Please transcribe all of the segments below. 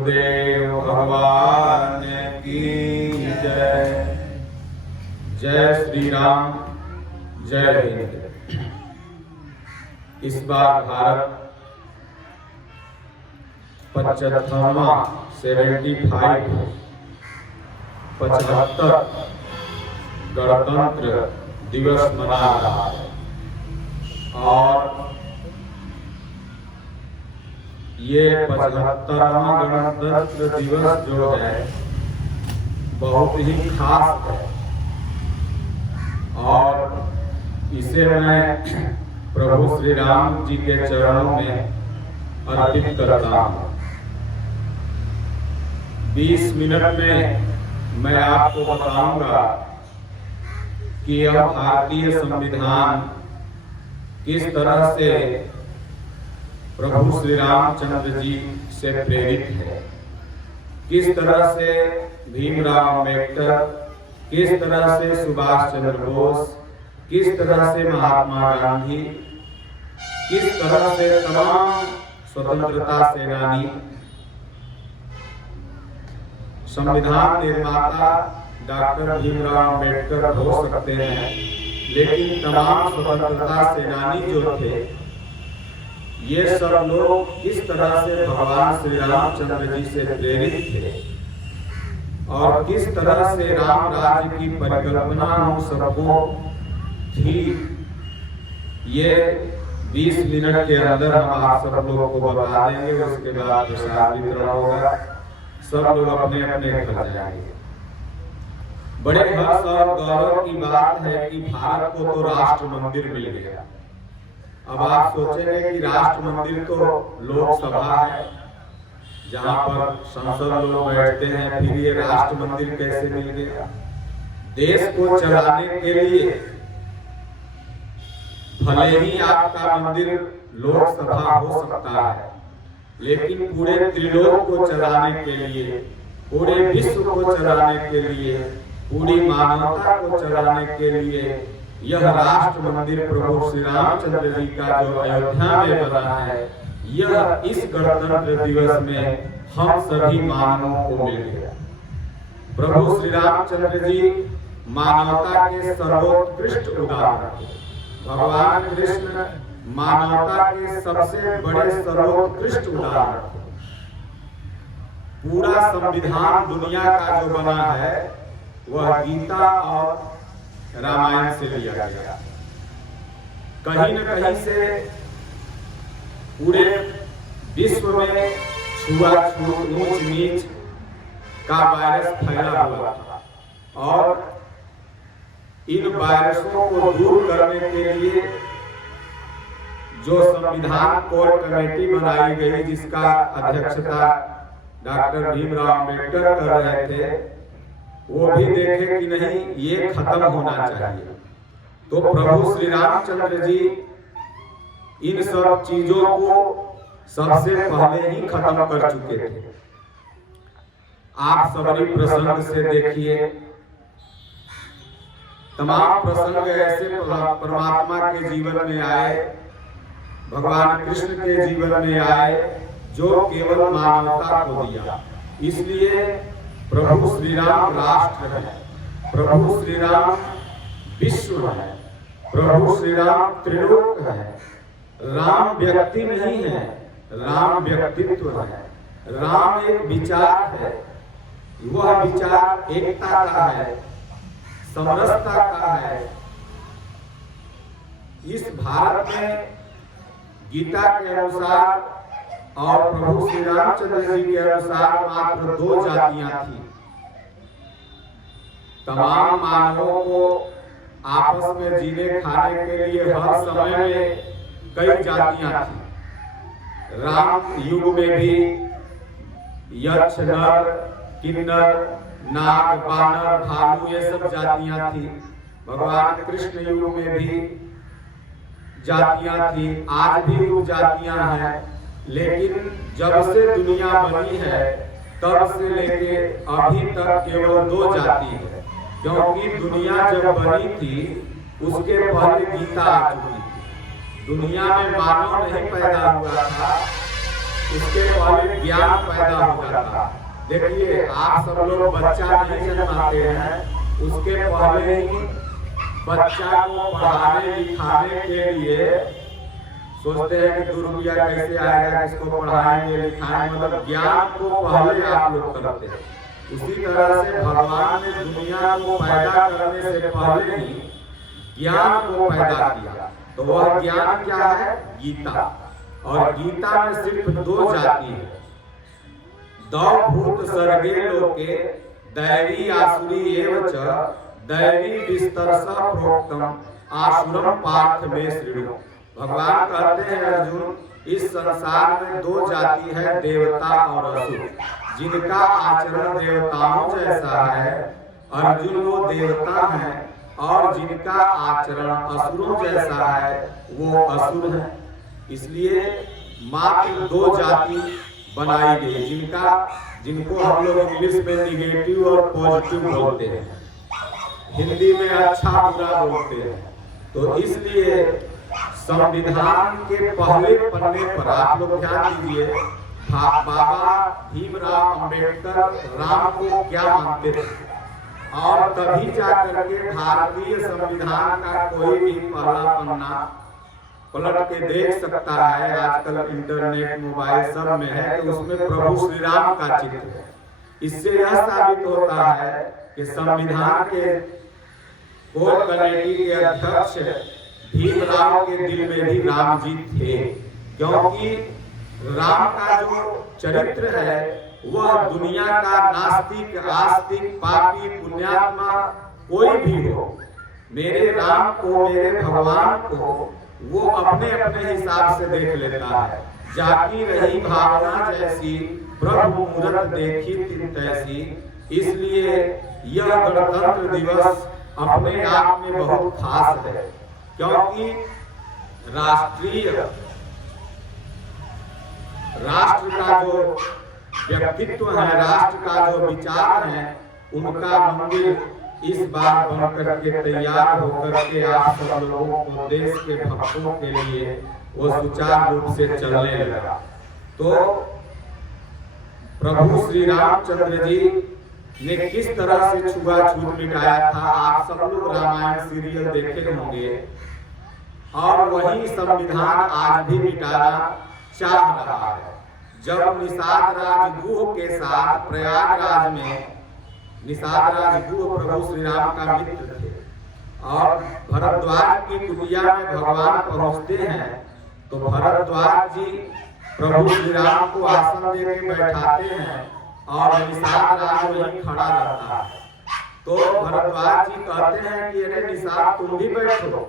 देव भगवान की जय। जय श्री राम, जय हिंद। इस बार भारत 75 गणतंत्र दिवस मना रहा है और ये 75वां गणतंत्र दिवस जो है बहुत ही खास है और इसे मैं प्रभु श्री राम जी के चरणों में अर्पित करता हूँ। 20 मिनट में मैं आपको बताऊंगा कि यह भारतीय संविधान किस तरह से प्रभु श्री रामचंद्र जी से प्रेरित है, किस तरह से भीमराव अम्बेडकर, किस तरह से सुभाष चंद्र बोस, किस तरह से महात्मा गांधी, किस तरह से तमाम स्वतंत्रता सेनानी, संविधान निर्माता डॉक्टर भीमराव अम्बेडकर हो सकते हैं, लेकिन तमाम स्वतंत्रता सेनानी जो थे ये सब लोग किस तरह से भगवान श्री रामचंद्र जी से प्रेरित थे और किस तरह से राम राज्य की परिकल्पना हम सबको थी। ये 20 मिनट के अंदर हम आप सब लोगों को बता देंगे। उसके बाद प्रसाद वितरण होगा, सब लोग अपने अपने घर जाएंगे। बड़े हर्ष और गौरव की बात है कि भारत को तो राष्ट्र मंदिर मिल गया। अब आप सोचेंगे कि राष्ट्र मंदिर तो लोकसभा है जहां पर संसद लोग बैठते हैं, फिर ये राष्ट्र मंदिर कैसे मिल गया? देश को चलाने के लिए भले ही आपका मंदिर लोकसभा हो सकता है, लेकिन पूरे त्रिलोक को चलाने के लिए, पूरे विश्व को चलाने के लिए, पूरी मानवता को चलाने के लिए यह राष्ट्र मंदिर प्रभु श्री रामचंद्र जी का जो अयोध्या में बना है, यह इस गणतंत्र दिवस में हम सभी मानवों को मिल गया। प्रभु श्री रामचंद्र जी मानवता के सर्वोत्कृष्ट उदाहरण, भगवान कृष्ण मानवता के सबसे बड़े सर्वोत्कृष्ट उदाहरण। पूरा संविधान दुनिया का जो बना है वह गीता और रामायण से लिया गया। कहीं न कहीं से पूरे विश्व में छुआछूत, ऊंच नीच का वायरस फैला हुआ था और इन वायरसों को दूर करने के लिए जो संविधान कोर कमेटी बनाई गई, जिसका अध्यक्षता डॉक्टर भीमराव अम्बेडकर कर रहे थे, वो भी देखे कि नहीं ये खत्म होना चाहिए। तो प्रभु श्री रामचंद्र जी इन सब चीजों को सबसे पहले ही खत्म कर चुके थे। आप सबरी प्रसंग से देखिए, तमाम प्रसंग ऐसे परमात्मा के जीवन में आए, भगवान कृष्ण के जीवन में आए, जो केवल मानवता को दिया। इसलिए प्रभु श्री राम राष्ट्र है, प्रभु श्री राम विश्व है, प्रभु श्री राम त्रिलोक है। राम व्यक्ति नहीं है, राम व्यक्तित्व है। राम एक विचार है, वह विचार एकता का है, समरसता का है। इस भारत में गीता के अनुसार और प्रभु श्री रामचंद्र जी के अनुसार मात्र 2 जातियां थी। तमाम मानवों को आपस में जीने खाने के लिए हर समय में कई जातियां थी। राम युग में भी यक्ष, नर, किन्नर, नाग, बानर, भालू, ये सब जातियां थी। भगवान कृष्ण युग में भी जातियां थी, आज भी वो जातियां हैं। लेकिन जब से दुनिया बनी है तब से लेके अभी तक केवल 2 जाति है, क्योंकि दुनिया जब बनी थी उसके पहले गीता आ चुकी थी। दुनिया में मानव नहीं पैदा हुआ था, उसके पहले ज्ञान पैदा हो जाता है। देखिए, आप सब लोग बच्चा नहीं जन्माते हैं, उसके पहले ही बच्चा को पढ़ाने लिखाने के लिए सोचते हैं कि 2 रुपया कैसे आएगा, किसको पढ़ाएंगे लिखाएंगे, मतलब ज्ञान को पहले आप लोग करते हैं। उसी तरह से भगवान ने दुनिया को पैदा करने से पहले ही ज्ञान को पैदा किया। तो वह ज्ञान क्या है? गीता। और गीता में सिर्फ 2 जाति है, दौ भूत सर्गे लोके दैवी आसुरी एव च दैवी विस्तरसः प्रोक्तम आसुरम पार्थ में श्रीणु। भगवान कहते हैं अर्जुन, इस संसार में 2 जाति है, देवता और असुर। जिनका आचरण देवताओं जैसा है अर्जुन वो देवता हैं, और जिनका आचरण असुरों जैसा है वो असुर है। इसलिए मात्र 2 जाति बनाई गई, जिनको हम लोग इंग्लिश में निगेटिव और पॉजिटिव बोलते हैं, हिंदी में अच्छा बुरा बोलते हैं। तो इसलिए संविधान के पहले पन्ने पर आप लोग ध्यान दीजिए, बाबा भीमराव अंबेडकर राम को क्या मानते थे, और तभी जाकर के भारतीय संविधान का कोई भी पहला पन्ना पलट के देख सकता है। आजकल इंटरनेट मोबाइल सब में है कि उसमें प्रभु श्री राम का चित्र है। इससे यह साबित होता है कि संविधान के कोर कमेटी के अध्यक्ष भीमराव के दिल में भी राम जी थे, क्योंकि राम का जो चरित्र है वह दुनिया का नास्तिक, आस्तिक, पापी, पुण्यात्मा कोई भी हो, मेरे राम को, मेरे भगवान को वो अपने अपने हिसाब से देख लेता है। जाकी रही भावना जैसी, प्रभु मूरत देखी तिन तैसी। इसलिए यह गणतंत्र दिवस अपने आप में बहुत खास है, क्योंकि राष्ट्र का जो व्यक्तित्व है, राष्ट्र का जो विचार है, उनका मंदिर इस बार बनकर के तैयार होकर के आप सब लोगों को, देश के भक्तों के लिए वो सुचारू रूप से चलने लगा। तो प्रभु श्री रामचंद्र जी ने किस तरह से छुआछूत मिटाया था, आप सब लोग रामायण सीरियल देखे होंगे, और वही संविधान आज भी मिटाना चाह रहा है। जब निषाद राज गुह के साथ प्रयागराज में, निषाद राज गुह प्रभु श्री राम का मित्र थे, और भरद्वाज की कुटिया में भगवान पहुंचते हैं, तो भरद्वाज जी प्रभु श्री राम को आसन दे के बैठाते हैं, और निषाद राज वहीं खड़ा रहता है। तो भरद्वाज जी कहते हैं कि अरे निषाद तुम भी बैठो।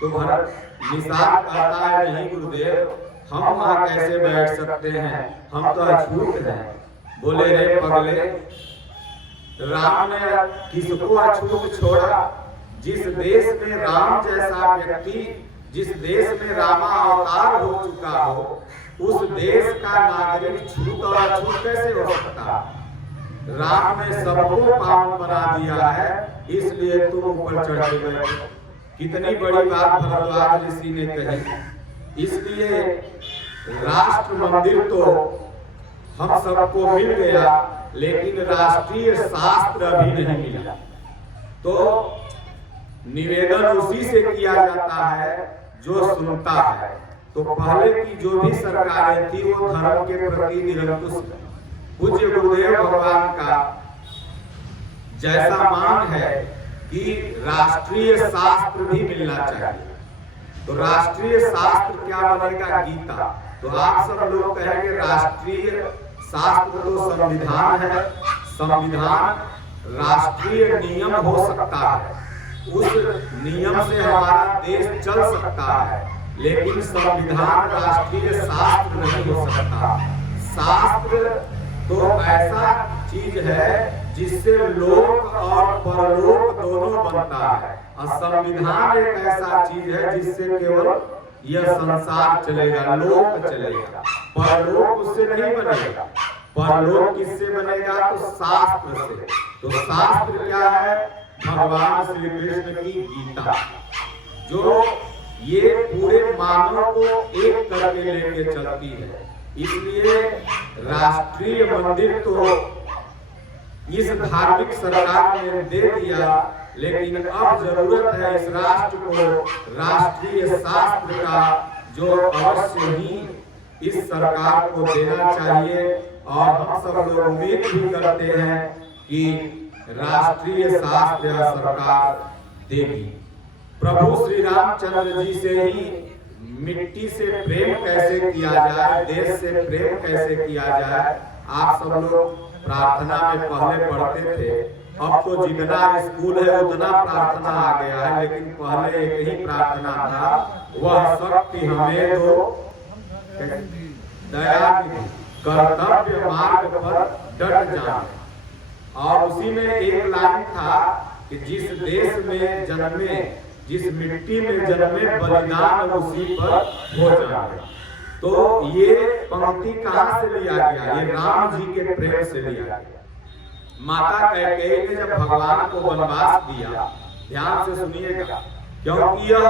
तो निषाद कहता है, नहीं गुरुदेव, हम वहाँ कैसे बैठ सकते हैं, हम तो अछूत हैं। बोले, रे पगले, राम ने किसको अछूत छोड़ा? जिस देश में राम जैसा व्यक्ति, जिस देश में रामा अवतार हो चुका हो, उस देश का नागरिक छूत और अछूत कैसे हो सकता? राम ने सबको पावन बना दिया है, इसलिए तुम ऊपर चढ़ के बैठो। कितनी बड़ी बात भरद्वाज ऋषि ने कही। इसलिए राष्ट्र मंदिर तो हम सबको मिल गया, लेकिन राष्ट्रीय शास्त्र अभी नहीं मिला। तो निवेदन उसी से किया जाता है जो सुनता है। तो पहले की जो भी सरकारें थी वो धर्म के प्रति निरंकुश। पूज्य गुरुदेव भगवान का जैसा मांग है कि राष्ट्रीय शास्त्र भी मिलना चाहिए। तो राष्ट्रीय शास्त्र क्या बनेगा? गीता। तो आप सब लोग कहेंगे राष्ट्रीय शास्त्र तो संविधान है, संविधान राष्ट्रीय नियम हो सकता है, उस नियम से हमारा देश चल सकता है, लेकिन संविधान राष्ट्रीय शास्त्र नहीं हो सकता। शास्त्र तो ऐसा चीज है जिससे लोक और परलोक दोनों बनता है, और संविधान एक ऐसा चीज है जिससे केवल यह संसार चलेगा, लोक चलेगा, परलोक उससे नहीं बनेगा। परलोक किससे बनेगा? तो शास्त्र से। तो शास्त्र क्या है? भगवान श्री कृष्ण की गीता, जो ये पूरे मानव को एक करके लेके चलती है। इसलिए राष्ट्रीय मंदिर तो इस धार्मिक सरकार ने दे दिया, लेकिन अब जरूरत है इस राष्ट्र को राष्ट्रीय शास्त्र का, जो अवश्य ही इस सरकार को देना चाहिए। और हम सब लोग उम्मीद भी करते हैं कि राष्ट्रीय शास्त्र सरकार देगी। प्रभु श्री रामचंद्र जी से ही मिट्टी से प्रेम कैसे किया जाए, देश से प्रेम कैसे किया जाए, आप सब लोग प्रार्थना में पहले पढ़ते थे। अब तो जितना स्कूल है उतना प्रार्थना आ गया है, लेकिन पहले एक ही प्रार्थना था, वह शक्ति हमें दो दया की कर्तव्य मार्ग पर डट जाए। और उसी में एक लाइन था कि जिस देश में जन्मे, जिस मिट्टी में जन्मे, बलिदान उसी पर हो जाए। तो ये पंक्ति कहाँ से लिया गया? ये राम जी के प्रेम से लिया गया। माता कैकेयी ने जब भगवान को वनवास दिया, ध्यान से सुनिएगा, क्योंकि यह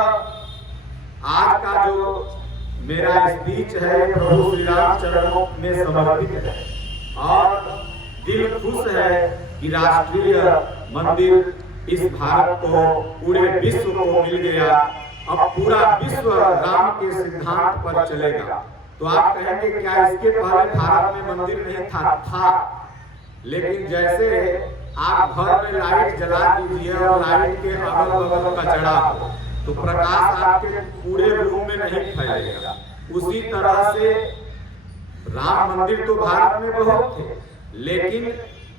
आज का जो मेरा स्पीच है प्रभु श्री राम चरणों में समर्पित है। और दिल खुश है कि राष्ट्रीय मंदिर इस भारत को, पूरे विश्व को मिल गया। अब पूरा विश्व राम के सिद्धांत पर चलेगा। तो आप कहेंगे क्या इसके पहले भारत में मंदिर नहीं था? लेकिन जैसे आप घर में लाइट जला दीजिए और लाइट के अगल बगल कचरा हो, तो प्रकाश आपके पूरे रूम में नहीं फैलेगा। उसी तरह से राम मंदिर तो भारत में बहुत थे, लेकिन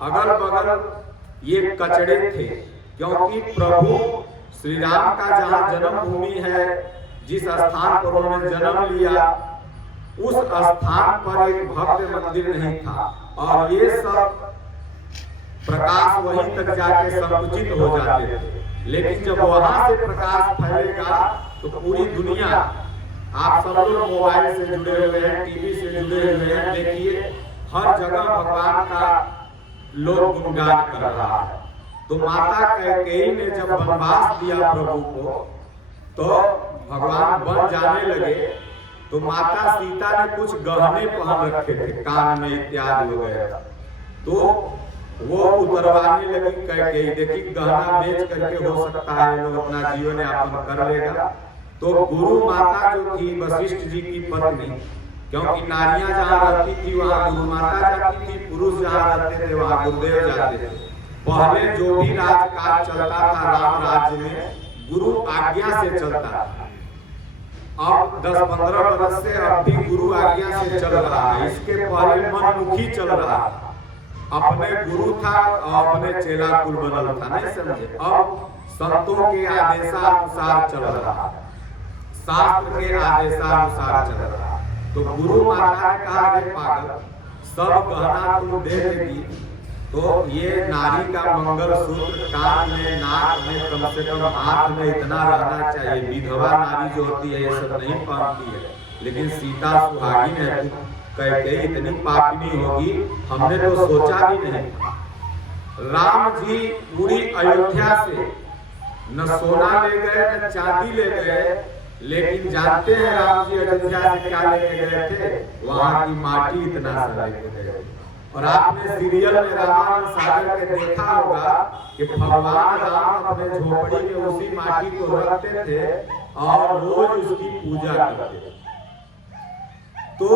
अगल बगल ये कचड़े थे, क्योंकि प्रभु श्री राम का जहाँ जन्मभूमि है, जिस स्थान पर उन्होंने जन्म लिया, उस स्थान पर एक भव्य मंदिर नहीं था। और ये सब प्रकाश वहीं तक जाके संकुचित हो जाते थे। लेकिन जब वहां से प्रकाश फैलेगा तो पूरी दुनिया, आप सब लोग मोबाइल से जुड़े हुए हैं, टीवी से जुड़े हुए हैं, देखिए हर जगह भगवान का लोग गुणगान कर रहा है। तो माता कैकेयी ने जब वनवास दिया प्रभु को, तो भगवान बन जाने लगे, तो माता सीता ने कुछ गहने पहन रखे थे, कान में इत्यादि वगैरह, तो वो उतरवाने लगी कैकेयी। देखी गहना बेच करके हो सकता है लोग अपना जीवन यापन कर लेगा। तो गुरु माता जो थी वशिष्ठ जी की पत्नी, क्योंकि नारियां जहाँ रहती थी वहाँ गुरु माता जाती थी, पुरुष जहाँ रहते थे वहाँ गुरुदेव जाते थे। पहले जो भी राजकाज चलता था राम राज्य में, गुरु आज्ञा से चलता था। अब 10-15 वर्ष से अब भी गुरु आज्ञा से चल रहा है। इसके पहले मनमुखी चल रहा था, अपने गुरु था और अपने चेला कुल बनल था, नहीं समझे। अब संतों के आदेशानुसार चल रहा है, शास्त्र के आदेशानुसार चल रहा है। तो गुरु माता ने कहा, अरे पागल, सब गहना तुम दे देगी तो ये नारी का मंगल सूत्र कान में, नाक में, कम से कम हाथ में इतना रहना चाहिए। विधवा नारी जो होती है ये सब नहीं पहनती है, लेकिन सीता सुहागिन है, कैकेयी इतनी पापिनी होगी हमने तो सोचा भी नहीं। राम जी पूरी अयोध्या से न सोना ले गए न चांदी ले गए, लेकिन जानते हैं राम जी अयोध्या से क्या लेके गए थे? वहां की माटी इतना सा लेके गए। और आपने सीरियल में रामायण सागर के देखा होगा कि भगवान राम अपने झोपड़ी में उसी माटी को रखते थे और रोज उसकी पूजा करते थे। तो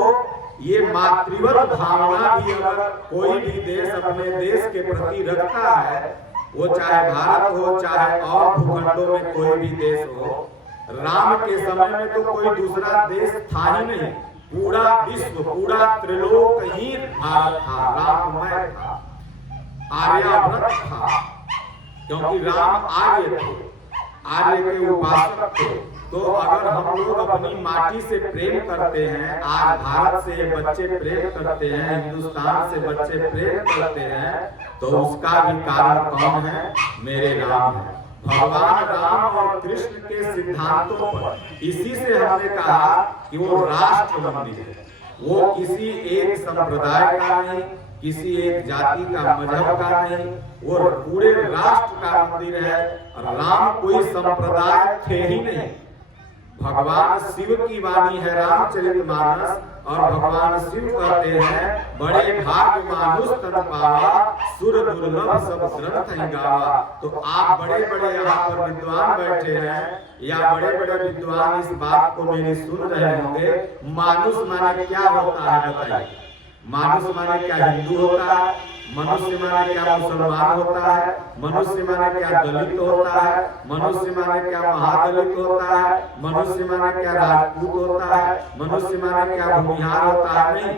ये मातृवत भावना भी अगर कोई भी देश अपने देश के प्रति रखता है, वो चाहे भारत हो चाहे और भूखंडों में कोई भी देश हो, राम के समय में तो कोई दूसरा देश था ही नहीं। पूरा विश्व, पूरा त्रिलोक ही भारत था, राममय था, आर्यावर्त था, क्योंकि राम आर्य थे, आर्य के उपासक थे। तो अगर हम लोग अपनी माटी से प्रेम करते हैं, आज भारत से बच्चे प्रेम करते हैं, हिंदुस्तान से बच्चे प्रेम करते हैं, तो उसका भी कारण कौन है? मेरे राम है। भगवान राम और कृष्ण के सिद्धांतों पर, इसी से हमने कहा कि वो राष्ट्र मंदिर है। वो किसी एक संप्रदाय का नहीं, किसी एक जाति का, मजहब का नहीं, वो पूरे राष्ट्र का मंदिर है। और राम कोई संप्रदाय थे ही नहीं, भगवान शिव की वाणी है रामचरितमानस, और भगवान शिव कहते हैं बड़े भाग्य मानुष तन पावा, सुर दुर्लभ सब ग्रंथ ही गावा। तो आप बड़े बड़े यहाँ पर विद्वान बैठे हैं, या बड़े बड़े विद्वान इस बात को मेरी सुन रहे होंगे। मानुष माने क्या होता है बताइए? मानुष माने क्या हिंदू होता है? मनुष्य माने क्या मुसलमान होता है? मनुष्य माने क्या दलित होता है? मनुष्य माने क्या महादलित होता है? मनुष्य माने क्या राजपूत होता है? मनुष्य माने क्या भूमिहार होता है? नहीं,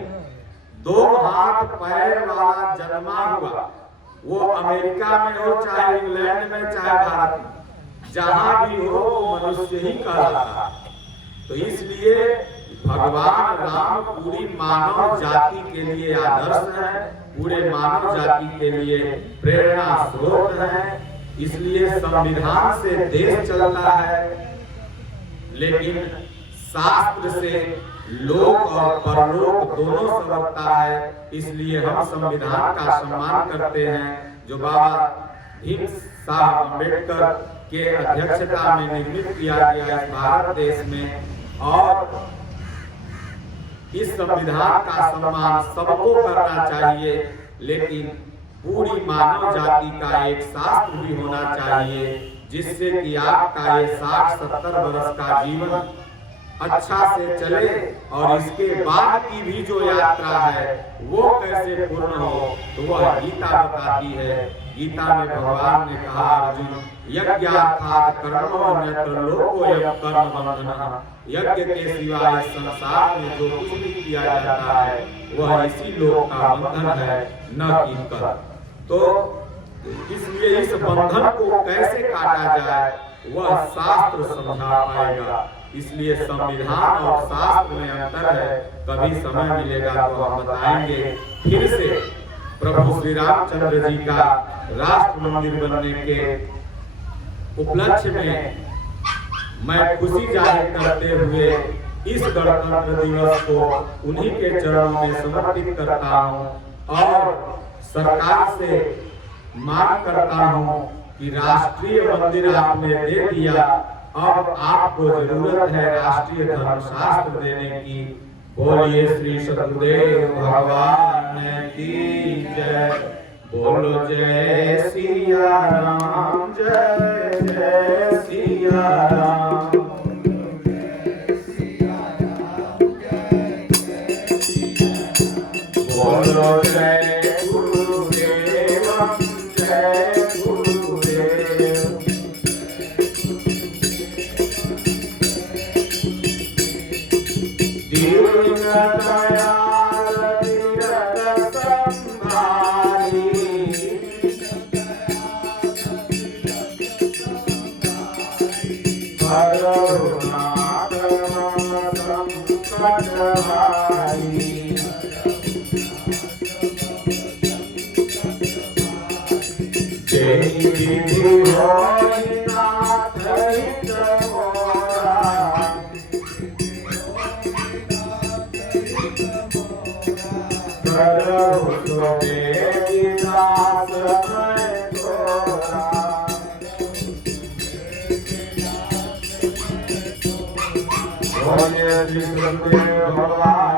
दो हाथ पैर वाला जन्मा हुआ, वो अमेरिका में हो चाहे इंग्लैंड में चाहे भारत में, जहां भी हो वो मनुष्य ही कहलाता है। तो इसलिए भगवान राम पूरी मानव जाति के लिए आदर्श हैं, पूरे मानव जाति के लिए प्रेरणा स्रोत हैं। इसलिए संविधान से देश चलता है, लेकिन शास्त्र से लोक और परलोक दोनों संवरता है। इसलिए हम संविधान का सम्मान करते हैं, जो बाबा भीम साहब अम्बेडकर के अध्यक्षता में निर्मित किया गया इस भारत देश में। और इस संविधान का सम्मान सबको करना चाहिए, लेकिन पूरी मानव जाति का एक शास्त्र भी होना चाहिए, जिससे कि आपका ये 60-70 वर्ष का जीवन अच्छा से चले, और इसके बाद की भी जो यात्रा है वो कैसे पूर्ण हो, तो वह गीता बताती है। गीता में भगवान ने कहा, अर्जुन यज्ञार्थात् कर्मणो अन्यत्र लोकोऽयं कर्म बन्धनः। यज्ञ के सिवाय संसार में जो कुछ भी किया जाता है वह इसी लोक का बंधन है, न कि कर्म। तो इसलिए इस बंधन को कैसे काटा जाए वह शास्त्र समझा पाएगा। इसलिए संविधान और शास्त्र में अंतर है, कभी समय मिलेगा तो हम बताएंगे। फिर से प्रभु श्री रामचंद्र जी का राष्ट्र मंदिर बनने के उपलक्ष्य में मैं खुशी जाहिर करते हुए इस गणतंत्र दिवस को उन्हीं के चरणों में समर्पित करता हूँ, और सरकार से मांग करता हूँ कि राष्ट्रीय मंदिर आपने दे दिया, अब आपको जरूरत है राष्ट्रीय धर्मशास्त्र देने की। बोलिए श्री सतगुरुदेव भगवान की जय। बोलो जय सिया राम, जय जय सिया राम। बोलो जय गुरुदेव, जय गुरुदेव। भगवान